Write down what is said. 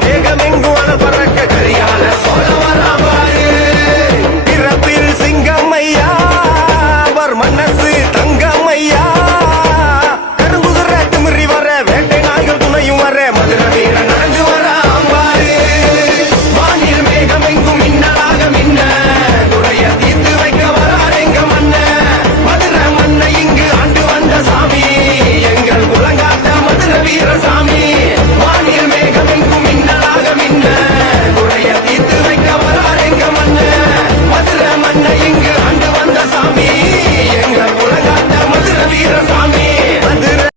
தேகமெங்கும் அனல்